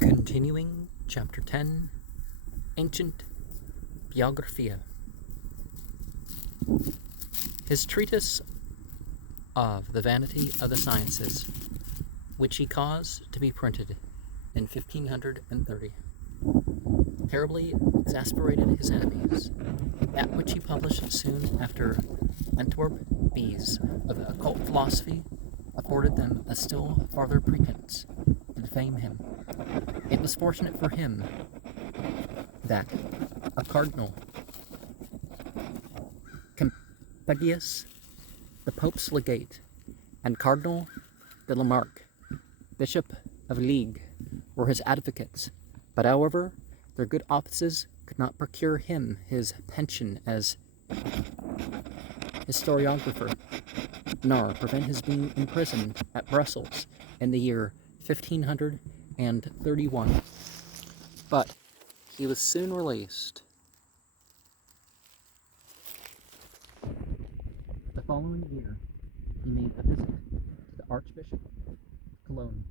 Continuing Chapter 10, Ancient Biographia. His treatise of the Vanity of the Sciences, which he caused to be printed in 1530, terribly exasperated his enemies. That which he published soon after Antwerp Bees of the occult philosophy afforded them a still farther pretense to defame him. It was fortunate for him that a cardinal, Campegius, the Pope's legate, and Cardinal de Lamarck, Bishop of Liege, were his advocates, but however, their good offices could not procure him his pension as historiographer, nor prevent his being imprisoned at Brussels in the year 1531. But he was soon released. The following year, he made a visit to the Archbishop of Cologne,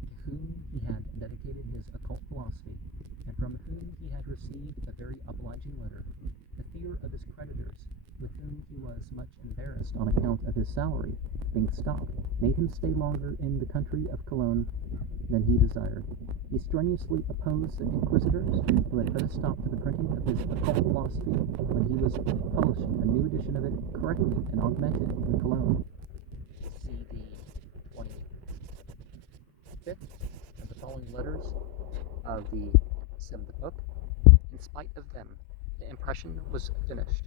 to whom he had dedicated his occult philosophy, and from whom he had received a very obliging letter. The fear of his creditors, with whom he was much embarrassed on account of his salary being stopped, made him stay longer in the country of Cologne than he desired. He strenuously opposed the inquisitors who had put a stop to the printing of his occult philosophy when he was publishing a new edition of it, corrected and augmented in Cologne. See the 25th of the following letters of the 7th book. In spite of them, the impression was finished,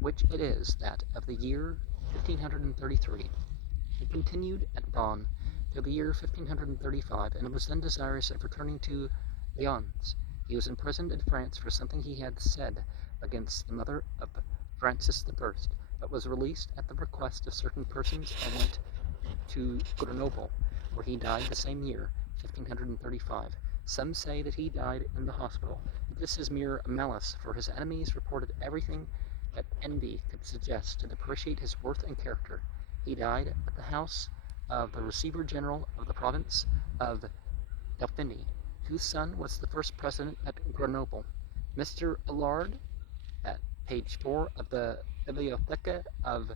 which it is that of the year 1533. He continued at Bonn till the year 1535, and was then desirous of returning to Lyons. He was imprisoned in France for something he had said against the mother of Francis I, but was released at the request of certain persons and went to Grenoble, where he died the same year, 1535. Some say that he died in the hospital, but this is mere malice, for his enemies reported everything that envy could suggest to depreciate his worth and character. He died at the house of the Receiver General of the province of Dauphiny, whose son was the first president at Grenoble. Mr. Allard, at page 4 of the Bibliotheca of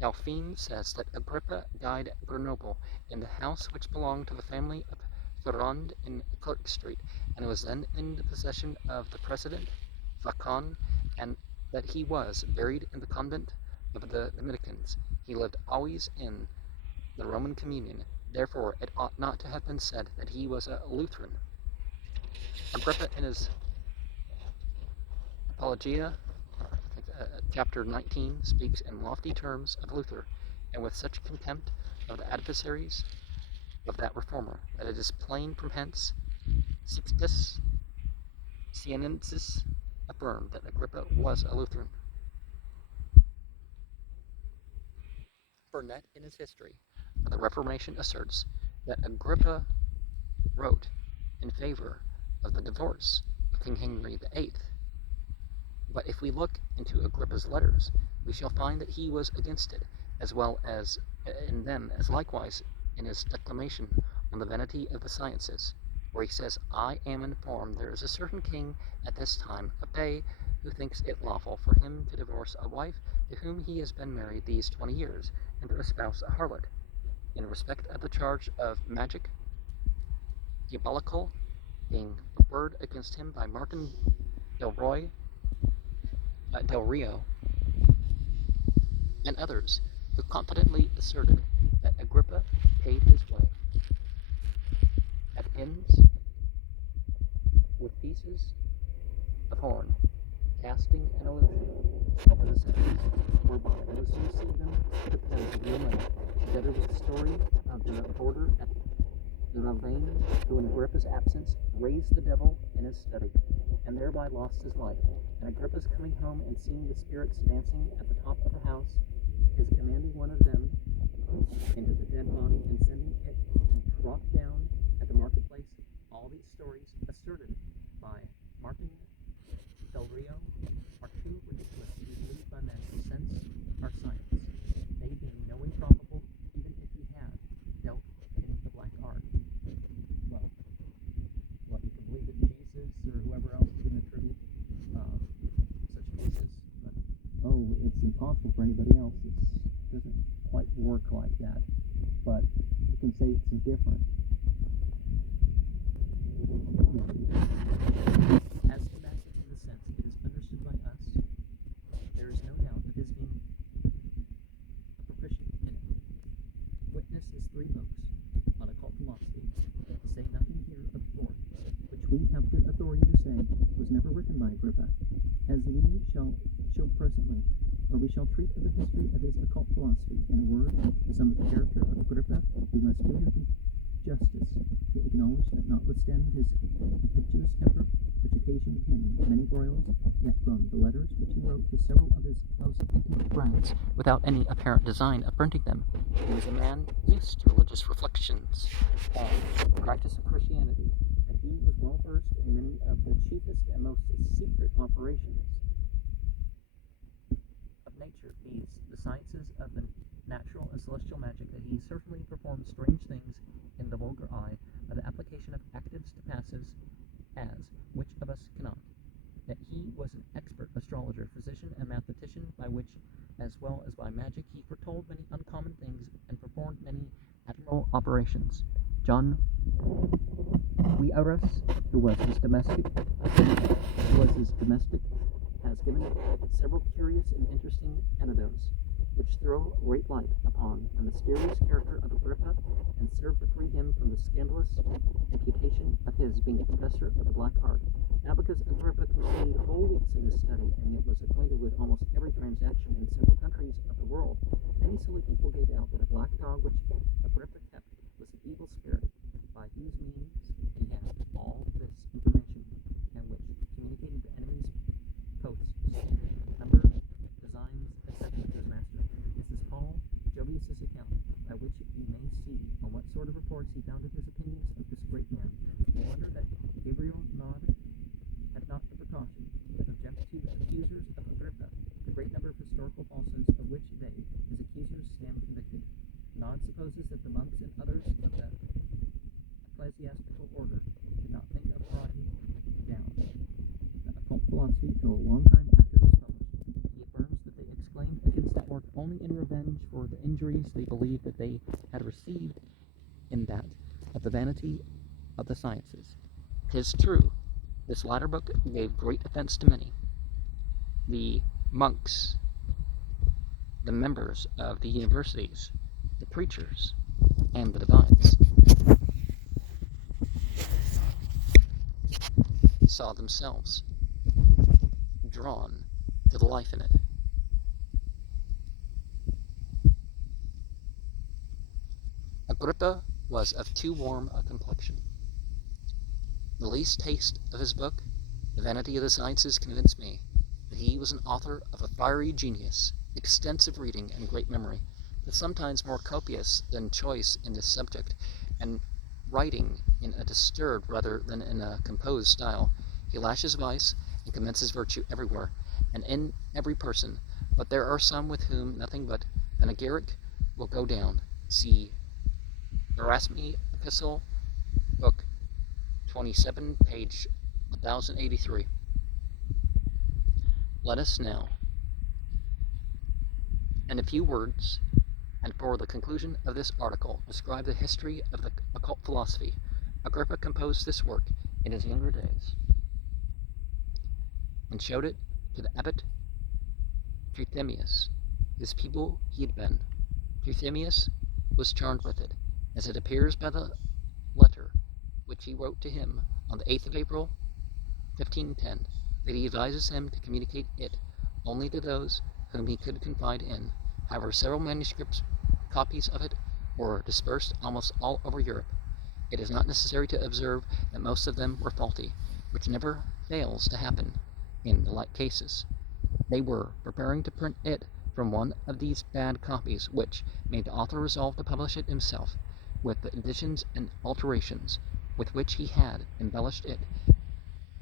Dauphine, says that Agrippa died at Grenoble in the house which belonged to the family of Ferrand in Clerk Street, and was then in the possession of the president, Flacon, and that he was buried in the convent of the Dominicans. He lived always in the Roman communion, therefore it ought not to have been said that he was a Lutheran. Agrippa in his Apologia, chapter 19, speaks in lofty terms of Luther, and with such contempt of the adversaries of that reformer, that it is plain from hence Sixtus Sienensis affirmed that Agrippa was a Lutheran. Burnet in his history of the Reformation asserts that Agrippa wrote in favor of the divorce of King Henry VIII. But if we look into Agrippa's letters, we shall find that he was against it, as well as in them as likewise in his declamation on the vanity of the sciences, where he says, I am informed there is a certain king at this time of day who thinks it lawful for him to divorce a wife to whom he has been married these 20 years, and to espouse a harlot. In respect of the charge of magic, diabolical, being preferred against him by Martin Del Rio, and others, who confidently asserted that Agrippa paid his way at inns with pieces of horn, casting an illusion over the senses, whereby those who see them depend real money, together with the story of the boarder at the Ravine, who in Agrippa's absence raised the devil in his study, and thereby lost his life. And Agrippa's coming home and seeing the spirits dancing at the top of the house, his commanding one of them into the dead body and sending it to drop down at the marketplace. All these stories asserted by Martin Del Rio are too ridiculous to be believed by men who sense our science, they being no improbable, even if he had dealt in the black art. Well, gospel for anybody else. It doesn't quite work like that, but you can say it's different. As schematic in the sense it is understood by us, there is no doubt of his being a proficient in it. Witness his 3 books on occult philosophy. Say nothing here of 4, which we have good authority to say was never written by Agrippa, as we shall show presently, or we shall treat of the history of his occult philosophy. In a word, to some of the character of Agrippa, we must do him justice to acknowledge that notwithstanding his impetuous temper, which occasioned him many broils, yet from the letters which he wrote to several of his most intimate friends, without any apparent design of printing them, he was a man used to religious reflections and practice of Christianity, and he was well versed in many of the chiefest and most secret operations of nature, these the sciences of the natural and celestial magic, that he certainly performed strange things in the vulgar eye, by the application of actives to passives, as which of us cannot, that he was an expert astrologer, physician, and mathematician, by which, as well as by magic, he foretold many uncommon things, and performed many admirable operations. John Laurence, who was his domestic, has given several curious and interesting anecdotes, which throw great light upon the mysterious character of Agrippa, and serve to free him from the scandalous imputation of his being a professor of the black art. Now, because Agrippa continued whole weeks in his study, and yet was acquainted with almost every transaction in several countries of the world, many silly people gave out that a black dog which Agrippa kept was an evil spirit, by whose means he had all this information, and which communicated the enemy's posts, number, designs, etc. to his master. This is Paul Jovius's account, by which you may see on what sort of reports he founded his opinions of this great man. No wonder that Gabriel had not the precaution to object to the accusers of Agrippa the great number of historical falsehoods of which they, his accusers, stand convicted. Nod supposes that the monks and others of the ecclesiastical order did not think of writing down the occult philosophy till a long time after it was published. He affirms that they exclaimed against that work only in revenge for the injuries they believed that they had received in that of the vanity of the sciences. 'Tis true, this latter book gave great offense to many. The monks, the members of the universities, the preachers, and the divines saw themselves drawn to the life in it. Agrippa was of too warm a complexion. The least taste of his book, The Vanity of the Sciences, convinced me that he was an author of a fiery genius, extensive reading, and great memory, but sometimes more copious than choice in this subject, and writing in a disturbed rather than in a composed style. He lashes vice and commences virtue everywhere, and in every person, but there are some with whom nothing but panegyric will go down. See Erasmi Epistle, Book 27, page 1083. Let us now, in a few words, and for the conclusion of this article, describe the history of the occult philosophy. Agrippa composed this work in his younger days, and showed it to the abbot Trithemius, whose pupil he had been. Trithemius was charmed with it, as it appears by the letter which he wrote to him on the 8th of April, 1510, that he advises him to communicate it only to those whom he could confide in. However, several manuscripts, copies of it, were dispersed almost all over Europe. It is not necessary to observe that most of them were faulty, which never fails to happen in the like cases. They were preparing to print it from one of these bad copies, which made the author resolve to publish it himself, with the additions and alterations with which he had embellished it,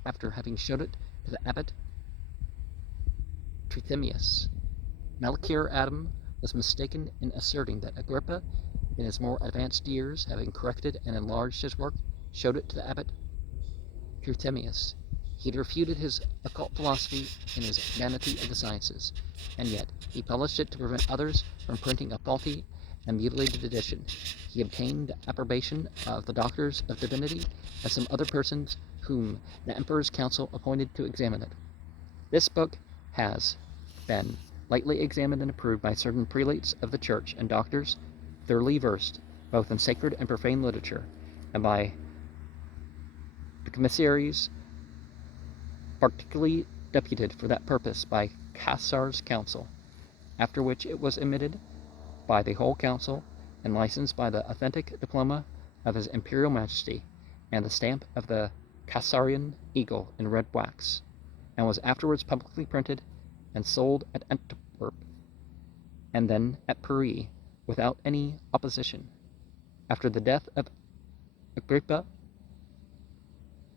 after having showed it to the abbot Trithemius. Melchior Adam was mistaken in asserting that Agrippa, in his more advanced years, having corrected and enlarged his work, showed it to the abbot Trithemius. He had refuted his occult philosophy in his Vanity of the Sciences, and yet he published it to prevent others from printing a faulty and mutilated edition. He obtained approbation of the doctors of divinity and some other persons whom the Emperor's council appointed to examine it. This book has been lately examined and approved by certain prelates of the church and doctors thoroughly versed both in sacred and profane literature, and by the commissaries particularly deputed for that purpose by Caesar's council, after which it was admitted by the whole council and licensed by the authentic diploma of his imperial majesty and the stamp of the Caesarian eagle in red wax, and was afterwards publicly printed and sold at Antwerp and then at Paris without any opposition. After the death of Agrippa,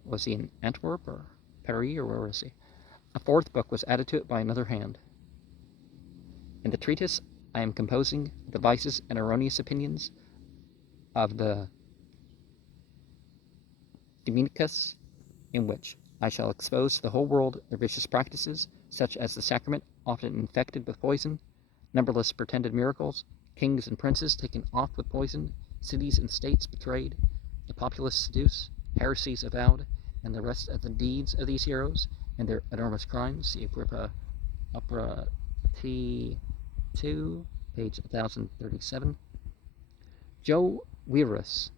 was he in Antwerp or Paris, or where was he? A fourth book was added to it by another hand. In the treatise I am composing the vices and erroneous opinions of the Dominicus, in which I shall expose to the whole world their vicious practices, such as the sacrament often infected with poison, numberless pretended miracles, kings and princes taken off with poison, cities and states betrayed, the populace seduced, heresies avowed, and the rest of the deeds of these heroes and their enormous crimes. See Agrippa Opera T2, page 1037. Joe Wierus,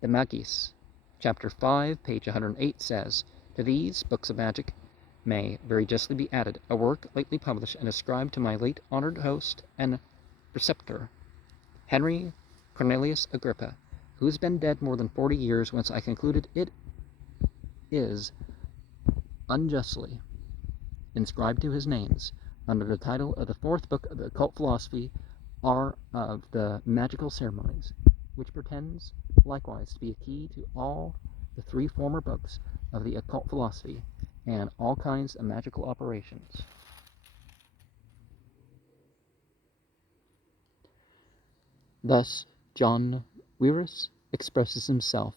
the Magis, chapter 5, page 108, says, "To these books of magic may very justly be added a work lately published and ascribed to my late honored host and preceptor, Henry Cornelius Agrippa, who has been dead more than 40 years, whence I concluded it is unjustly inscribed to his names under the title of the fourth book of the occult philosophy are of the magical ceremonies, which pretends likewise to be a key to all the three former books of the occult philosophy and all kinds of magical operations." Thus John Wierus expresses himself.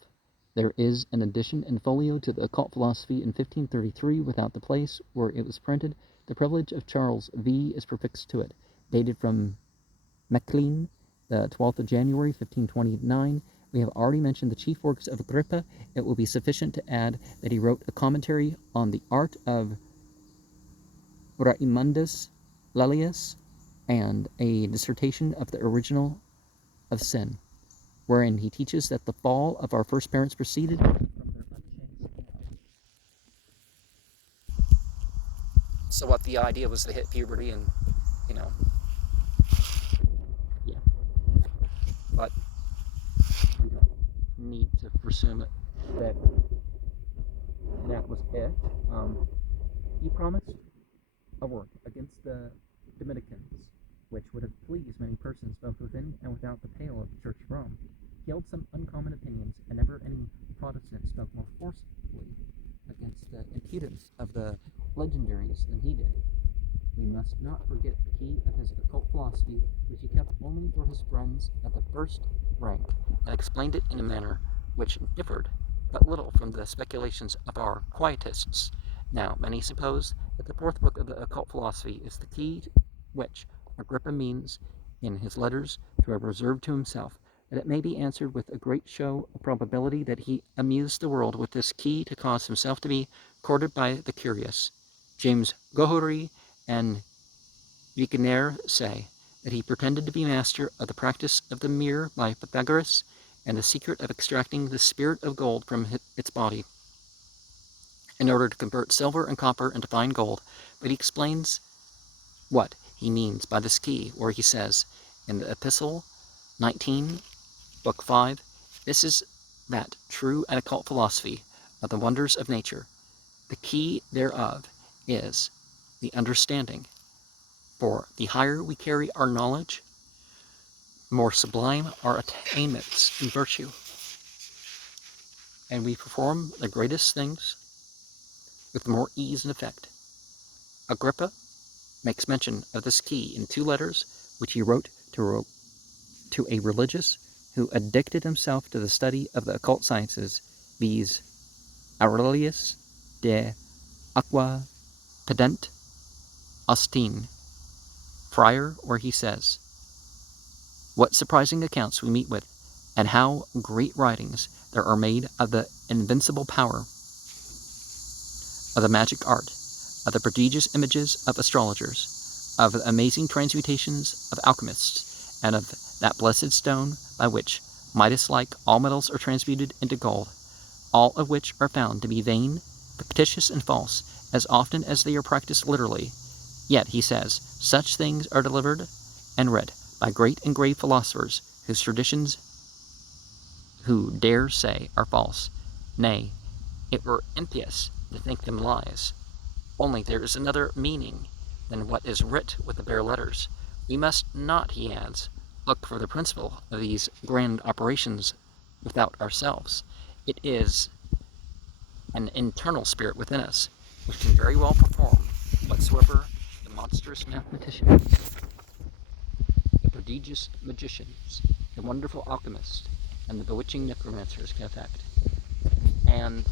There is an edition in folio to the occult philosophy in 1533 without the place where it was printed. The privilege of Charles V is prefixed to it, dated from Mechlin, the 12th of January, 1529. We have already mentioned the chief works of Agrippa. It will be sufficient to add that he wrote a commentary on the art of Raymondus Lullius and a dissertation of the original of sin, wherein he teaches that the fall of our first parents proceeded from their unchanged. So what the idea was, they hit puberty and, yeah. But we don't need to presume that was it. He promised a work against the Dominicans, which would have pleased many persons both within and without the pale of the Church of Rome. He held some uncommon opinions, and never any Protestant spoke more forcibly against the impudence of the legendaries than he did. We must not forget the key of his occult philosophy, which he kept only for his friends of the first rank, and explained it in a manner which differed but little from the speculations of our quietists. Now, many suppose that the fourth book of the occult philosophy is the key which Agrippa means in his letters to have reserved to himself, that it may be answered with a great show of probability that he amused the world with this key to cause himself to be courted by the curious. James Gohary and Vigenère say that he pretended to be master of the practice of the mirror by Pythagoras and the secret of extracting the spirit of gold from its body in order to convert silver and copper into fine gold, but he explains what he means by this key, where he says in the Epistle 19, Book 5, "This is that true and occult philosophy of the wonders of nature. The key thereof is the understanding. For the higher we carry our knowledge, the more sublime our attainments in virtue, and we perform the greatest things with more ease and effect." Agrippa makes mention of this key in 2 letters which he wrote to a religious who addicted himself to the study of the occult sciences, viz. Aurelius de aqua pedent austin, friar, where he says, "What surprising accounts we meet with, and how great writings there are made of the invincible power of the magic art, of the prodigious images of astrologers, of the amazing transmutations of alchemists, and of that blessed stone by which, Midas-like, all metals are transmuted into gold, all of which are found to be vain, fictitious, and false, as often as they are practiced literally. Yet," he says, "such things are delivered and read by great and grave philosophers, whose traditions who dare say are false. Nay, it were impious to think them lies. Only there is another meaning than what is writ with the bare letters. We must not," he adds, "look for the principle of these grand operations without ourselves. It is an internal spirit within us, which can very well perform whatsoever the monstrous mathematicians, the prodigious magicians, the wonderful alchemists, and the bewitching necromancers can effect." And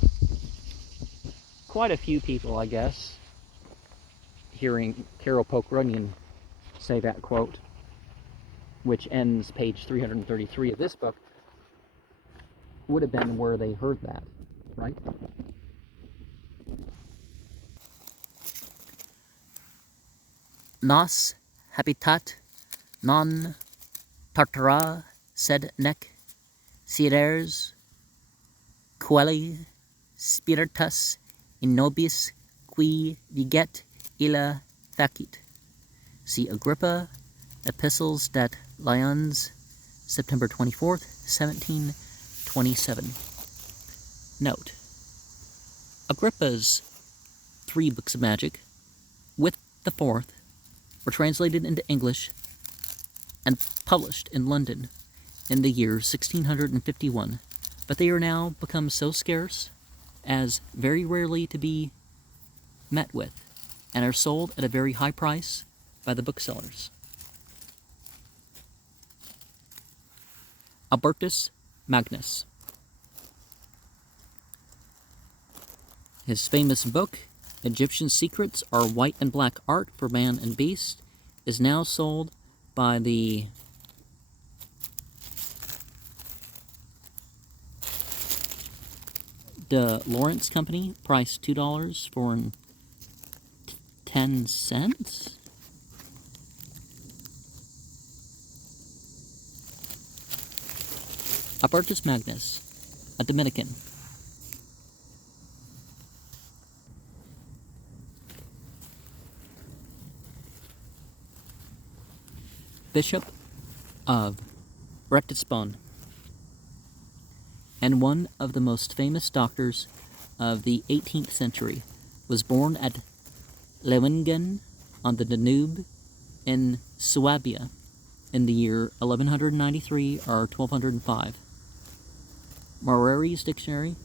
quite a few people, I guess, hearing Carol Polk Runyon say that quote, which ends page 333 of this book, would have been where they heard that, right? Nos habitat non tartara sed nec siders coeli spiritus in nobis qui viget illa facit. See Agrippa, Epistles dat Lyons, September 24th, 1727. Note: Agrippa's 3 books of magic, with the 4th, were translated into English and published in London in the year 1651, but they are now become so scarce as very rarely to be met with, and are sold at a very high price by the booksellers. Albertus Magnus. His famous book, Egyptian Secrets Are White and Black Art for Man and Beast, is now sold by the Laurence Company, price $2 for 10 cents. Albertus Magnus, a Dominican. Bishop of Ratisbon, and one of the most famous doctors of the 18th century, was born at Leeuwengen on the Danube in Swabia in the year 1193 or 1205. Moreri's dictionary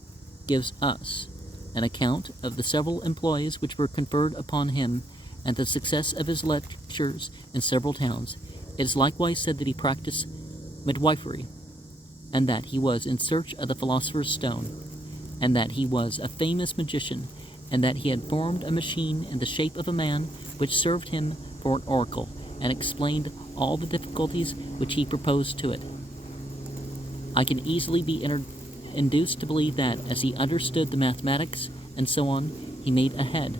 gives us an account of the several employs which were conferred upon him and the success of his lectures in several towns. It is likewise said that he practiced midwifery, and that he was in search of the philosopher's stone, and that he was a famous magician, and that he had formed a machine in the shape of a man which served him for an oracle, and explained all the difficulties which he proposed to it. I can easily be induced to believe that, as he understood the mathematics and so on, he made a head,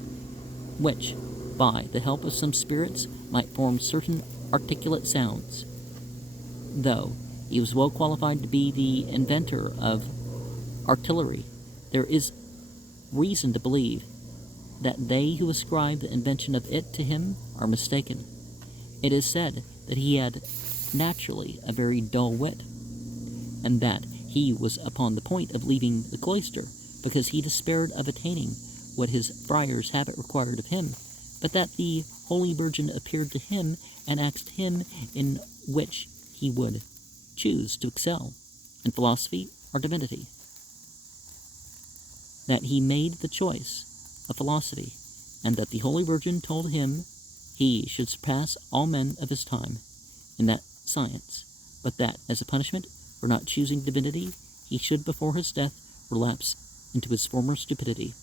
which, by the help of some spirits, might form certain articulate sounds. Though he was well qualified to be the inventor of artillery, there is reason to believe that they who ascribe the invention of it to him are mistaken. It is said that he had naturally a very dull wit, and that he was upon the point of leaving the cloister because he despaired of attaining what his friar's habit required of him, but that the Holy Virgin appeared to him and asked him in which he would choose to excel, in philosophy or divinity. That he made the choice of philosophy, and that the Holy Virgin told him he should surpass all men of his time in that science, but that, as a punishment for not choosing divinity, he should before his death relapse into his former stupidity.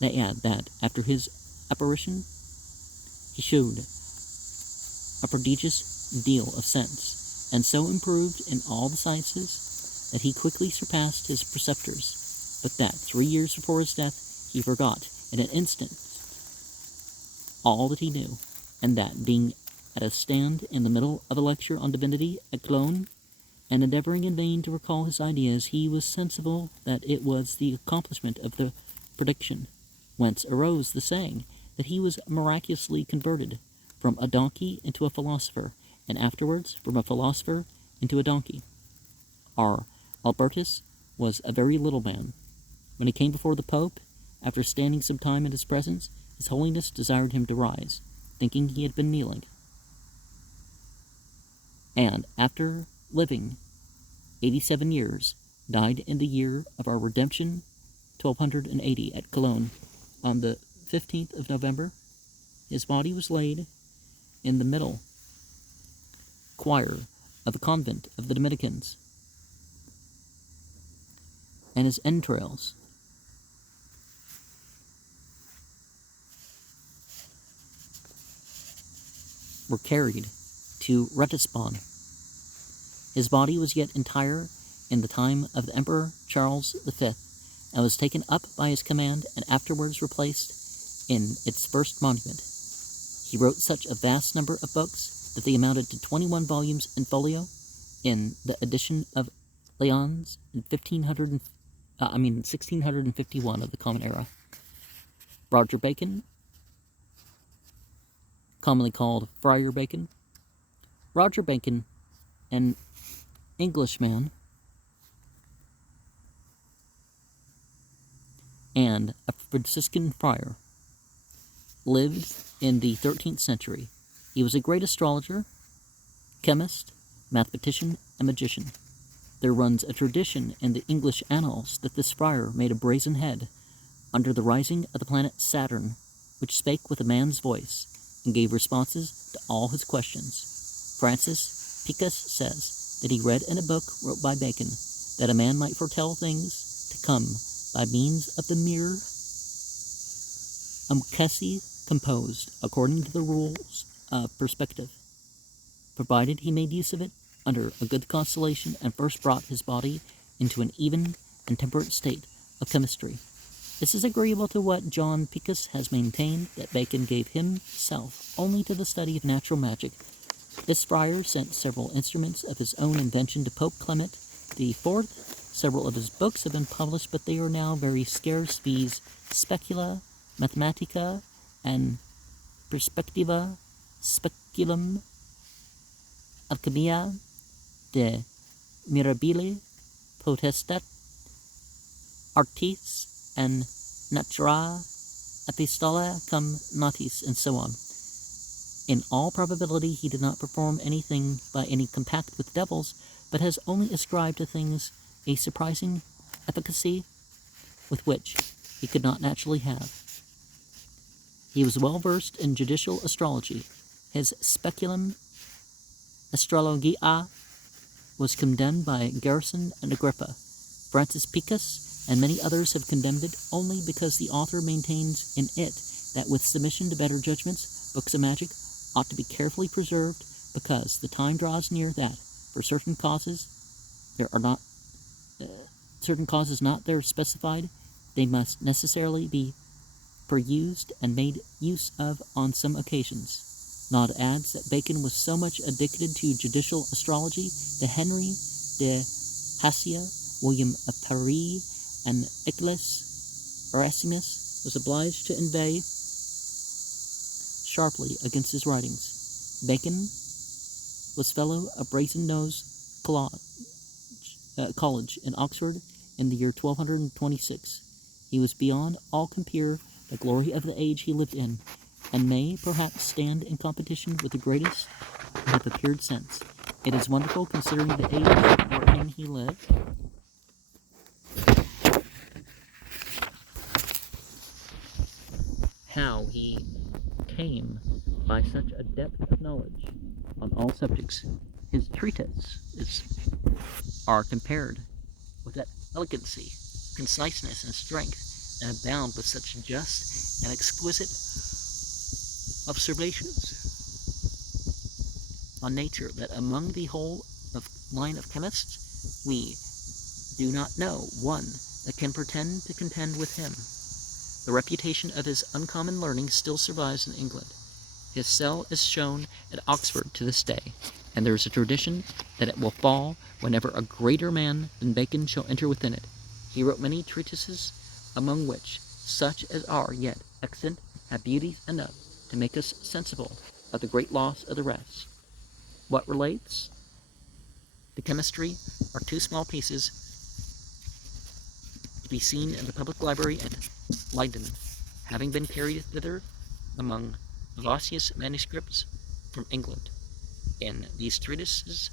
They add that after his apparition, he showed a prodigious deal of sense, and so improved in all the sciences that he quickly surpassed his preceptors, but that 3 years before his death he forgot in an instant all that he knew, and that, being at a stand in the middle of a lecture on divinity at Cologne, and endeavoring in vain to recall his ideas, he was sensible that it was the accomplishment of the prediction, whence arose the saying that he was miraculously converted from a donkey into a philosopher, and afterwards from a philosopher into a donkey. Our Albertus was a very little man. When he came before the Pope, after standing some time in his presence, his Holiness desired him to rise, thinking he had been kneeling. And after living 87 years, died in the year of our redemption, 1280, at Cologne. On the 15th of November, his body was laid in the middle choir of the convent of the Dominicans, and his entrails were carried to Ratisbon. His body was yet entire in the time of the Emperor Charles V, and was taken up by his command and afterwards replaced in its first monument. He wrote such a vast number of books that they amounted to 21 volumes in folio in the edition of Lyons in 1651 of the Common Era. Roger Bacon, commonly called Friar Bacon. Roger Bacon, an Englishman and a Franciscan friar, lived in the 13th century. He was a great astrologer, chemist, mathematician, and magician. There runs a tradition in the English annals that this friar made a brazen head under the rising of the planet Saturn, which spake with a man's voice and gave responses to all his questions. Francis Picus says that he read in a book wrote by Bacon that a man might foretell things to come by means of the mirror umquesi composed according to the rules of perspective, provided he made use of it under a good constellation and first brought his body into an even and temperate state of chemistry. This is agreeable to what John Picus has maintained, that Bacon gave himself only to the study of natural magic. This friar sent several instruments of his own invention to Pope Clement IV. Several of his books have been published, but they are now very scarce, viz. Specula, Mathematica, and Perspectiva, Speculum, Alchemia, De Mirabile, Potestat, Artis, and Natura Epistola cum Natis, and so on. In all probability he did not perform anything by any compact with devils, but has only ascribed to things a surprising efficacy with which he could not naturally have. He was well versed in judicial astrology. His Speculum Astrologiae was condemned by Garrison and Agrippa. Francis Picus and many others have condemned it only because the author maintains in it that with submission to better judgments, books of magic ought to be carefully preserved, because the time draws near that, for certain causes not there specified, they must necessarily be perused and made use of on some occasions. Nod adds that Bacon was so much addicted to judicial astrology that Henry de Hassia, William of Paris, and Nicholas Erasmus was obliged to inveigh sharply against his writings. Bacon was fellow of Brazen-Nose College in Oxford in the year 1226. He was beyond all compare the glory of the age he lived in, and may perhaps stand in competition with the greatest who have appeared since. It is wonderful, considering the age wherein he lived, how he came by such a depth of knowledge on all subjects. His treatises are compared with that elegancy, conciseness, and strength and abound with such just and exquisite observations on nature that among the whole line of chemists we do not know one that can pretend to contend with him. The reputation of his uncommon learning still survives in England. His cell is shown at Oxford to this day, and there is a tradition that it will fall whenever a greater man than Bacon shall enter within it. He wrote many treatises, among which such as are yet extant have beauties enough to make us sensible of the great loss of the rest. What relates to chemistry are two small pieces to be seen in the public library at Leiden, having been carried thither among Lavoisier's manuscripts from England. In these treatises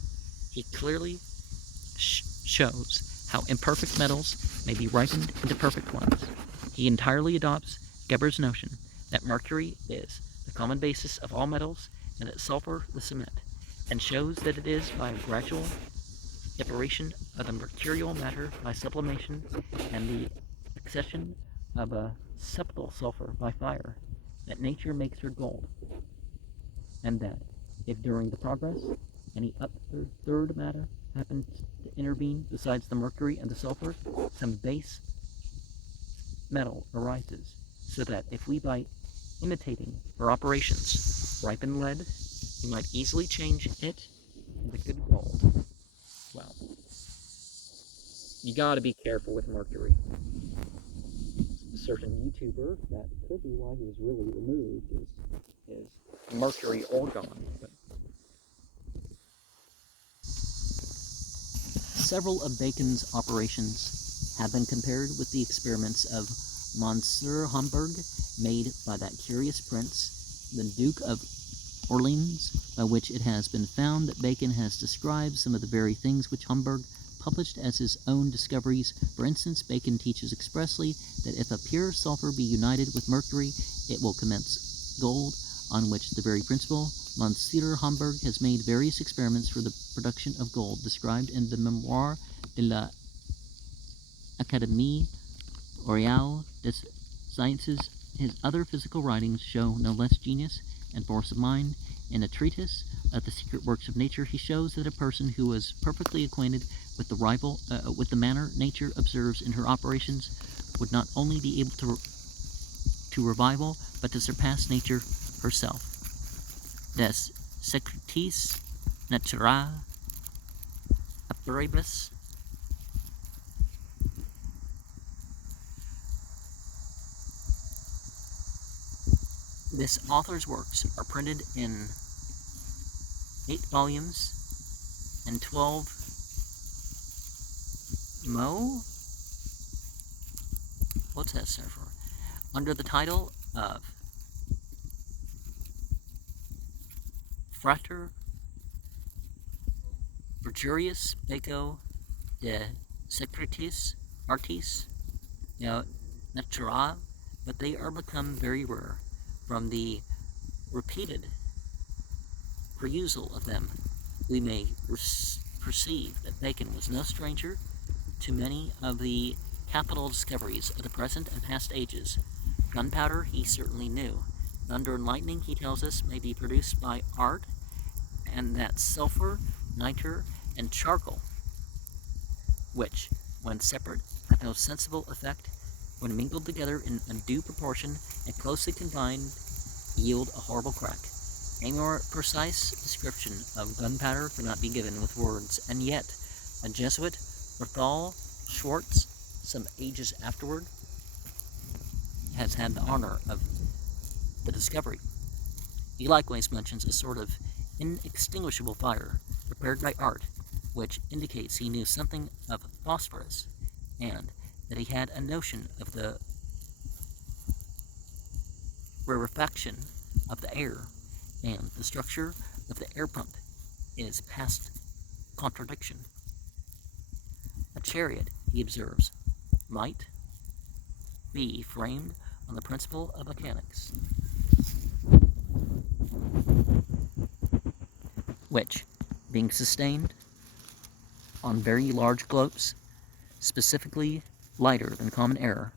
he clearly shows how imperfect metals may be ripened into perfect ones. He entirely adopts Geber's notion that mercury is the common basis of all metals and that sulfur the cement, and shows that it is by a gradual separation of the mercurial matter by sublimation and the accession of a subtle sulfur by fire that nature makes her gold, and that if during the progress any other third matter happens to intervene besides the mercury and the sulfur, some base metal arises, so that if we by imitating her operations ripen lead, we might easily change it into good gold. Well, you gotta be careful with mercury. A certain YouTuber, that could be why he was really removed, is mercury orgon. But several of Bacon's operations have been compared with the experiments of Monsieur Homburg, made by that curious prince, the Duke of Orleans, by which it has been found that Bacon has described some of the very things which Homburg published as his own discoveries. For instance, Bacon teaches expressly that if a pure sulfur be united with mercury, it will commence gold, on which the very principle Monsieur Homburg has made various experiments for the production of gold, described in the Memoires de l'Académie Royale des Sciences. His other physical writings show no less genius and force of mind. In a treatise of the secret works of nature, he shows that a person who was perfectly acquainted with the manner nature observes in her operations would not only be able to revival, but to surpass nature herself. Des secretis naturae apparibus. This author's works are printed in 8 volumes and 12 what's that stand for? Under the title of Frater Virgurius Baco de Secretis Artis Naturae, but they are become very rare. From the repeated perusal of them, we may perceive that Bacon was no stranger to many of the capital discoveries of the present and past ages. Gunpowder he certainly knew. Thunder and lightning, he tells us, may be produced by art, and that sulfur, nitre, and charcoal, which, when separate, have no sensible effect, when mingled together in a due proportion and closely combined, yield a horrible crack. A more precise description of gunpowder could not be given with words, and yet a Jesuit, Berthol Schwartz, some ages afterward, has had the honor of the discovery. He likewise mentions a sort of inextinguishable fire prepared by art, which indicates he knew something of phosphorus, and that he had a notion of the rarefaction of the air, and the structure of the air pump is past contradiction. A chariot, he observes, might be framed on the principle of mechanics, which, being sustained on very large globes, specifically lighter than common air,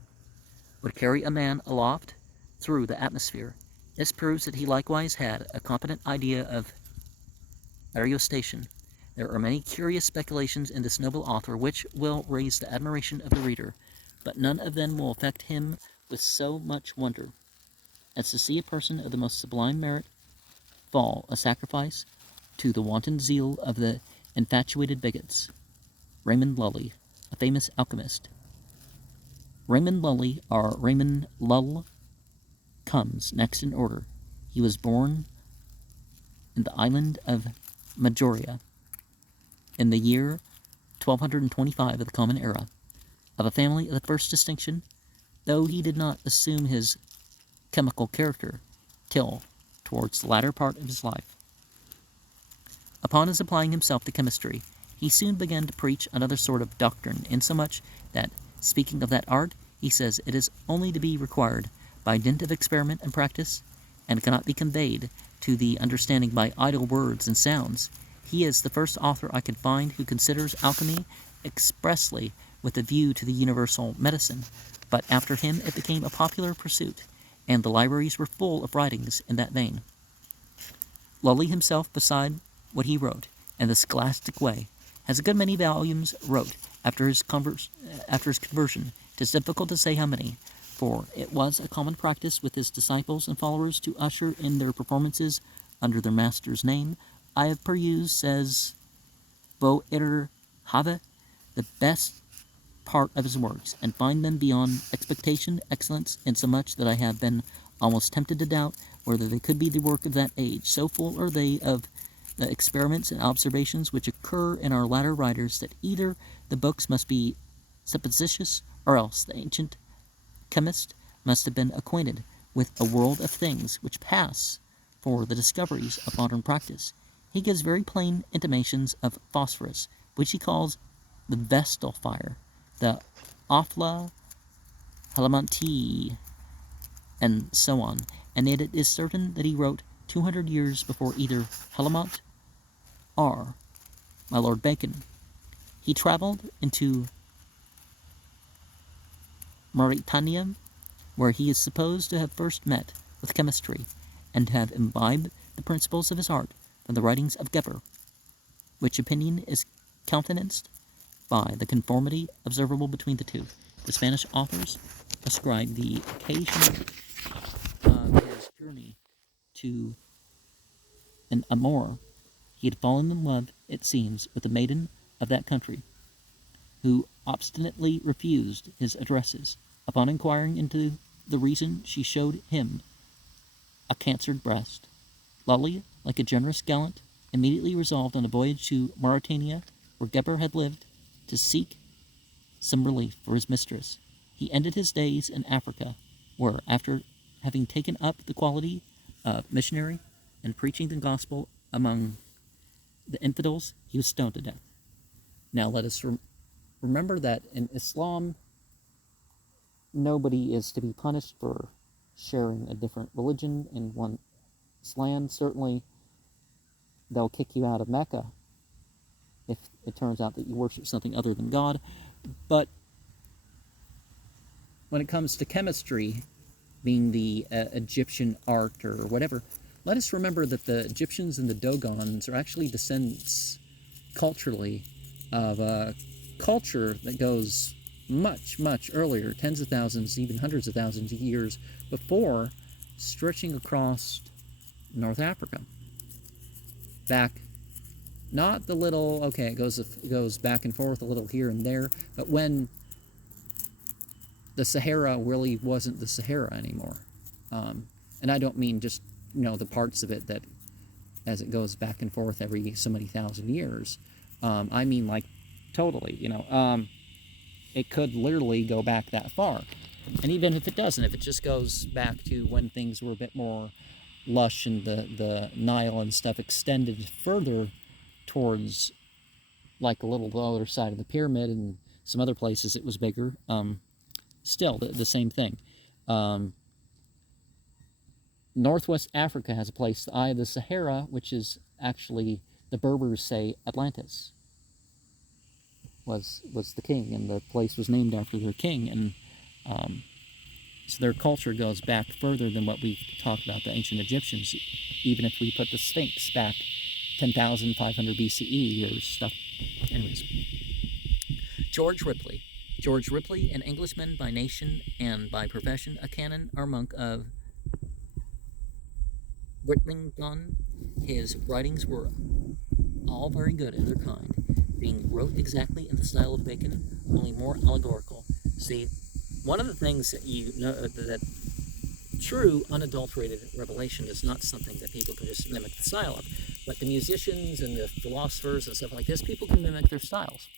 would carry a man aloft through the atmosphere. This proves that he likewise had a competent idea of aerostation. There are many curious speculations in this noble author which will raise the admiration of the reader, but none of them will affect him with so much wonder as to see a person of the most sublime merit fall a sacrifice to the wanton zeal of the infatuated bigots. Raymond Lully, a famous alchemist. Raymond Lully, or Raymond Lull, comes next in order. He was born in the island of Majorca in the year 1225 of the Common Era, of a family of the first distinction, though he did not assume his chemical character till towards the latter part of his life. Upon his applying himself to chemistry, he soon began to preach another sort of doctrine, insomuch that, speaking of that art, he says it is only to be required by dint of experiment and practice, and cannot be conveyed to the understanding by idle words and sounds. He is the first author I can find who considers alchemy expressly with a view to the universal medicine, but after him it became a popular pursuit, and the libraries were full of writings in that vein. Lully himself, beside what he wrote in the scholastic way, has a good many volumes wrote after his conversion. 'Tis difficult to say how many, for it was a common practice with his disciples and followers to usher in their performances under their master's name. I have perused, says Vo Iter Have, the best part of his works, and find them beyond expectation excellence, insomuch that I have been almost tempted to doubt whether they could be the work of that age. So full are they of the experiments and observations which occur in our latter writers, that either the books must be supposititious, or else the ancient chemist must have been acquainted with a world of things which pass for the discoveries of modern practice. He gives very plain intimations of phosphorus, which he calls the Vestal fire, the Ophla Helamantii, and so on, and yet it is certain that he wrote 200 years before either Helamont or my Lord Bacon. He travelled into Mauritania, where he is supposed to have first met with chemistry, and to have imbibed the principles of his art from the writings of Geber, which opinion is countenanced by the conformity observable between the two. The Spanish authors ascribe the occasion of his journey to an amour. He had fallen in love, it seems, with a maiden of that country, who obstinately refused his addresses. Upon inquiring into the reason, she showed him a cancered breast. Lully, like a generous gallant, immediately resolved on a voyage to Mauritania, where Geber had lived, to seek some relief for his mistress. He ended his days in Africa, where, after having taken up the quality of missionary and preaching the gospel among the infidels, he was stoned to death. Now let us remember that in Islam, nobody is to be punished for sharing a different religion in one's land. Certainly, they'll kick you out of Mecca if it turns out that you worship something other than God. But when it comes to chemistry, being the Egyptian art or whatever, let us remember that the Egyptians and the Dogons are actually descendants culturally of a culture that goes much, much earlier, tens of thousands, even hundreds of thousands of years before, stretching across North Africa. Back, not the little, okay, it goes back and forth a little here and there, but when the Sahara really wasn't the Sahara anymore. And I don't mean just, the parts of it that as it goes back and forth every so many thousand years. I mean, like, totally, it could literally go back that far. And even if it doesn't, if it just goes back to when things were a bit more lush and the Nile and stuff extended further towards, like, a little the other side of the pyramid, and some other places it was bigger, still the same thing. Northwest Africa has a place, the Eye of the Sahara, which is actually, the Berbers say, Atlantis was the king, and the place was named after their king. And So their culture goes back further than what we talk about the ancient Egyptians. Even if we put the Sphinx back 10,500 BCE, there's stuff. Anyways, George Ripley. George Ripley, an Englishman by nation and by profession, a canon or monk of Whittington. His writings were all very good in their kind, being wrote exactly in the style of Bacon, only more allegorical. See, one of the things that you know, that true unadulterated revelation is not something that people can just mimic the style of, but the musicians and the philosophers and stuff like this, people can mimic their styles.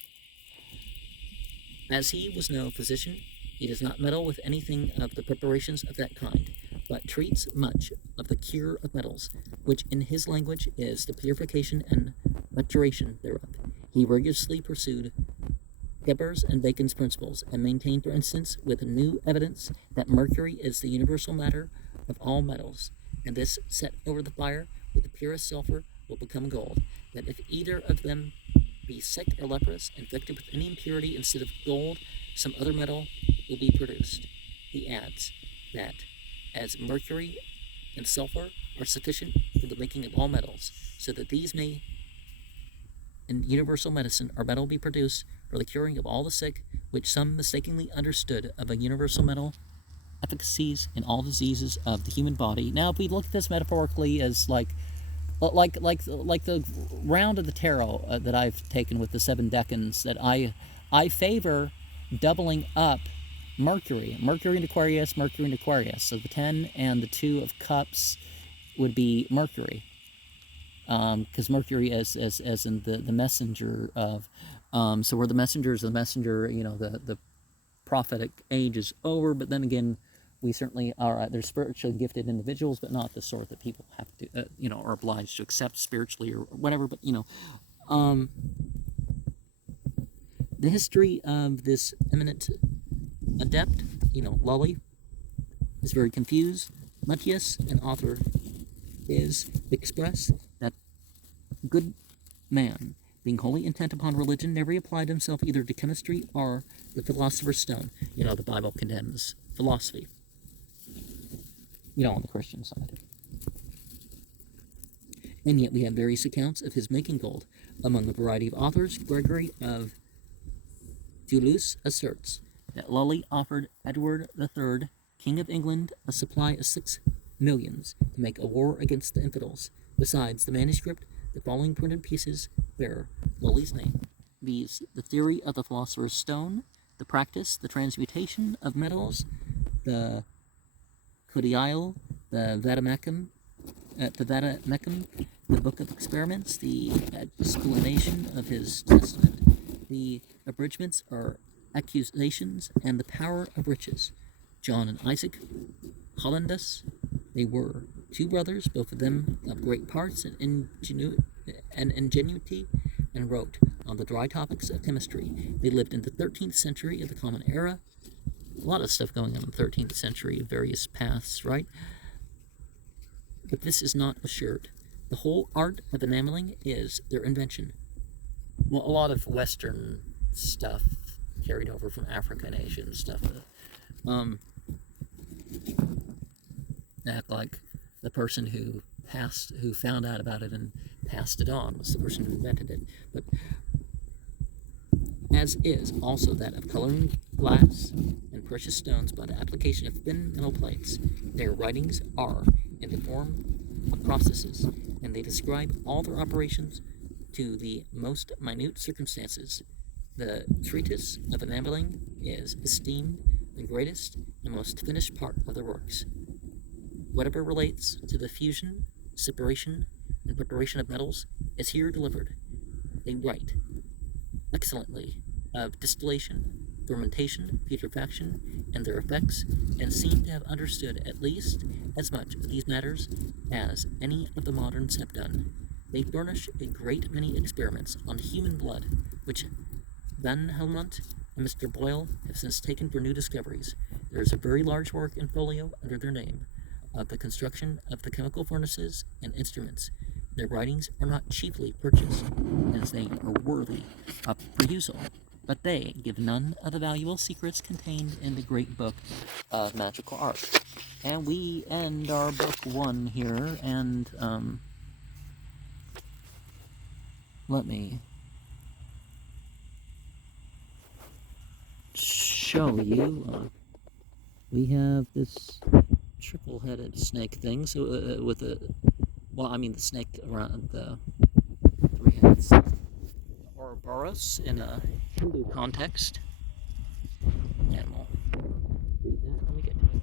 As he was no physician, he does not meddle with anything of the preparations of that kind, but treats much of the cure of metals, which in his language is the purification and maturation thereof. He rigorously pursued Geber's and Bacon's principles, and maintained, for instance, with new evidence, that mercury is the universal matter of all metals, and this set over the fire with the purest sulfur will become gold, that if either of them be sick or leprous, infected with any impurity, instead of gold, some other metal will be produced. He adds that as mercury and sulfur are sufficient for the making of all metals, so that these may in universal medicine or metal be produced for the curing of all the sick, which some mistakenly understood of a universal metal efficacies in all diseases of the human body. Now, if we look at this metaphorically as like the round of the tarot that I've taken with the 7 decans, that I favor doubling up Mercury in Aquarius, Mercury in Aquarius. So the 10 and the 2 of Cups would be Mercury. Because Mercury as in the messenger of, so where the messenger is the messenger, the prophetic age is over, but then again, we certainly are, they're spiritually gifted individuals, but not the sort that people have to, are obliged to accept spiritually or whatever, but, the history of this eminent adept, Lully, is very confused. Mutius, an author, is expressed that good man, being wholly intent upon religion, never applied himself either to chemistry or the philosopher's stone. The Bible condemns philosophy. On the Christian side. And yet we have various accounts of his making gold. Among a variety of authors, Gregory of Toulouse asserts that Lully offered Edward III, King of England, a supply of 6 millions to make a war against the infidels. Besides the manuscript, the following printed pieces bear Lully's name, viz. The theory of the philosopher's stone, the practice, the transmutation of metals, the Codial, the Vadamecum, the Book of Experiments, the explanation of his testament, the abridgments or accusations, and the power of riches. John and Isaac Hollandus, they were 2 brothers, both of them of great parts and ingenuity, and wrote on the dry topics of chemistry. They lived in the 13th century of the Common Era. A lot of stuff going on in the 13th century, various paths, right? But this is not assured. The whole art of enameling is their invention. Well, a lot of Western stuff carried over from Africa and Asia and stuff. Act like the person who found out about it and passed it on was the person who invented it. But as is also that of coloring glass and precious stones by the application of thin metal plates. Their writings are in the form of processes, and they describe all their operations to the most minute circumstances. The treatise of enameling is esteemed the greatest and most finished part of their works. Whatever relates to the fusion, separation, and preparation of metals is here delivered. They write excellently of distillation, fermentation, putrefaction, and their effects, and seem to have understood at least as much of these matters as any of the moderns have done. They furnish a great many experiments on human blood, which Van Helmont and Mr. Boyle have since taken for new discoveries. There is a very large work in folio under their name of the construction of the chemical furnaces and instruments. Their writings are not cheaply purchased, as they are worthy of perusal. but they give none of the valuable secrets contained in the great book of magical art. And we end our book 1 here, and let me show you. We have this triple-headed snake thing, so with the snake around the 3 heads. Ouroboros in a Hindu context.